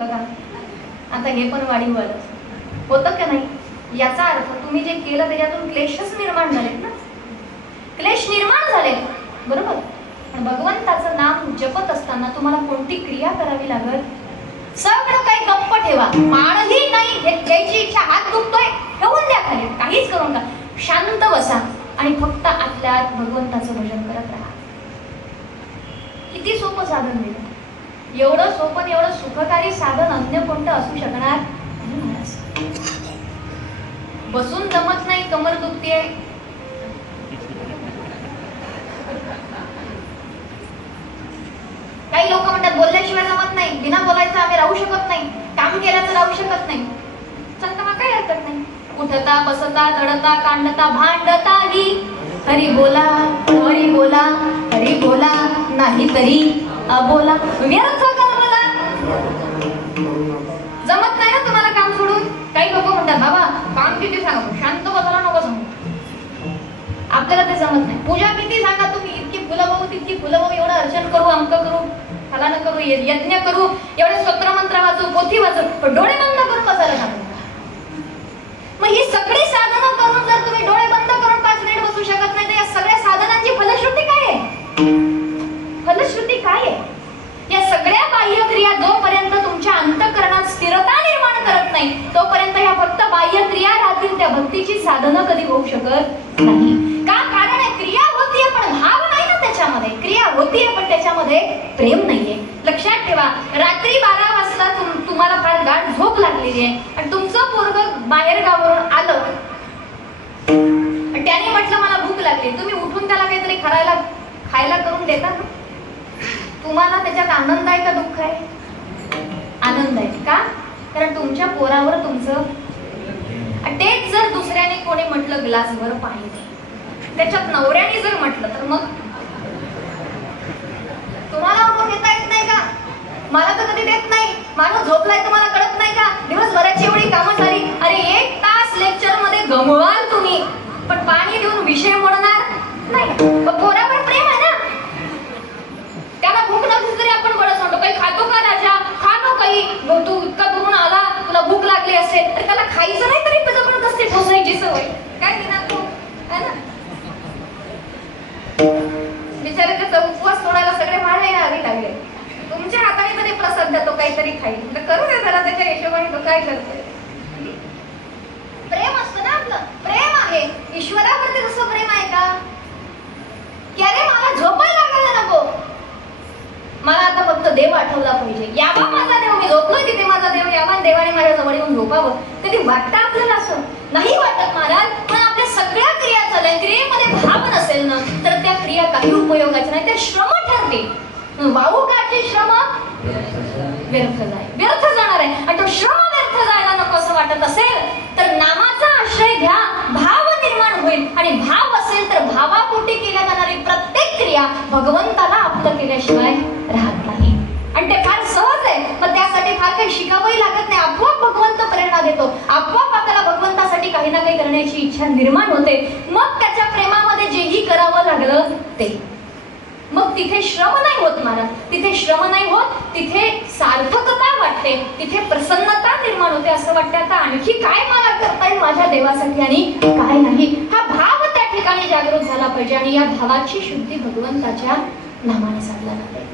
बघा आता हे पण वाढीव होतं का नाही? याचा अर्थ तुम्ही जे केलं त्याच्यातून क्लेशच निर्माण झालेत ना? क्लेश निर्माण झाले. बरोबर? पण भगवंताचं नाम जपत असताना तुम्हाला कोणती क्रिया करावी लागत सगळं काही गप्प ठेवा. माळही नाही. हे घ्यायची इच्छा हात दुखतोय ठेवून द्या खाली. काहीच करू नका. शांत बसा आणि फक्त आतल्या आत भगवंताचं भजन करत राहा. किती सोपं साधन दिलं एवढं सोपं एवढं सुखकारी साधन अन्य कोणतं असू शकणार? बसून जमत नाही कमर दुखतीये. काही लोक म्हणतात बोलल्याशिवाय जमत नाही. बिना बोलायचं आम्ही राहू शकत नाही. काम केल्याचं राहू शकत नाही. संत मग काही हरकत नाही. उठता बसता चढता कांडता भांडता ही. हरी बोला हरी बोला हरी बोला नाही तरी अबोला. व्यर्थ जमत नाही ना तुम्हाला काम सोडून? काही लोक म्हणतात बाबा काम किती सांगा? शांत बसायला नको सांगू आपल्याला ते जमत नाही. पूजा किती सांगा तुम्ही. इतकी फुलं भाऊ तितकी फुलं भाऊ एवढं अर्चन करू अंक करू फलानं करू यज्ञ करू एवढे स्तोत्र मंत्र वाचू पोथी वाचू पण डोळे बंद करून बसायला सांगू मग ही सगळी साधनं करून जर तुम्ही डोळे बंद करून पाच मिनिट बसू शकत नाही तर या सगळ्या साधनांची फलश्रुती काय आहे फलश्रुती काय आहे या सगळ्या बाह्य क्रिया जोपर्यंत तुमच्या अंतकरणात स्थिरता निर्माण करत नाही तोपर्यंत ह्या फक्त बाह्य क्रिया राहतील त्या भक्तीची साधनं कधी होऊ शकत नाही. का? कारण आहे क्रिया होतीये पण भाव नाही ना त्याच्यामध्ये. क्रिया होतीये पण त्याच्यामध्ये प्रेम नाहीये. लक्षात ठेवा रात्री बारा वाजता तुम- तुम्हाला फार गाठ झोप लागलेली आहे. आणि तुमचं पोरग बाहेर गावावरून आलं त्याने म्हटलं मला भूक लागली. तुम्ही उठून त्याला काहीतरी खायला खायला करून देता ना तुम्हाला त्याच्यात आनंद आहे का दुःख आहे? आनंद आहे. का? कारण तुमच्या पोरावर तुमचं तेच जर दुसऱ्याने कोणी म्हटलं ग्लासभर पाणी दे. त्याच्यात नवऱ्याने जर म्हटलं तर मग? तुम्हाला घेता येत नाही का? मला तर कधी देत नाही. माणूस झोपलाय तुम्हाला कळत नाही का? दिवसभराची एवढी कामं झाली. अरे एक तास लेक्चरमध्ये गमवाल तुम्ही. पण पाणी देऊन विषय मोडणार? नाही. तुमच्या हाताने तरी प्रसाद देतो काहीतरी खाईल. तर करू दे जरा त्याच्या हिशोबाने तो काय करतोय? प्रेम असतं ना आपलं. प्रेम आहे. ईश्वरावरती जसं प्रेम आहे का? की अरे मला झोपायला लागायला नको. मला आता फक्त देव आठवला पाहिजे. यावा माझा देव. मी झोपलोय तिथे माझा देव. यावा देवाने माझ्या जवळ येऊन झोपावं. कधी वाटतं आपल्याला असं? नाही वाटत महाराज. पण आपल्या सगळ्या क्रिया चालल्या क्रियेमध्ये भाव नसेल ना तर त्या क्रिया काही उपयोगाच्या नाही. ते श्रम ठरते वाहू काढचे श्रम? व्यर्थ जाईल व्यर्थ जाणार आहे. आणि तो श्रम व्यर्थ जायला नको असं वाटत असेल तर नामाचा आश्रय घ्या. भाव निर्माण होईल. आणि भाव असेल तर भावापोटी केल्या जाणारी प्रत्येक क्रिया भगवंताला आपलं केल्याशिवाय राहत नाही. आणि ते फार सहज आहे. मग त्यासाठी फार काही शिकावंही लागत नाही. आपोआप भगवंत प्रेरणा देतो. आपोआप आपल्याला भगवंतासाठी काही ना काही करण्याची इच्छा निर्माण होते मग त्याच्या प्रेमामध्ये जेही करावं लागलं ते मग तिथे श्रम नाही होत महाराज तिथे श्रम नाही होत तिथे सार्थकता वाटते. तिथे प्रसन्नता निर्माण होते असं वाटते. आता आणखी काय मला करता येईल माझ्या देवासाठी आणि काय नाही? हा भाव त्या ठिकाणी जागृत झाला पाहिजे आणि या भावाची शुद्धी भगवंताच्या नामाने साधला जाते.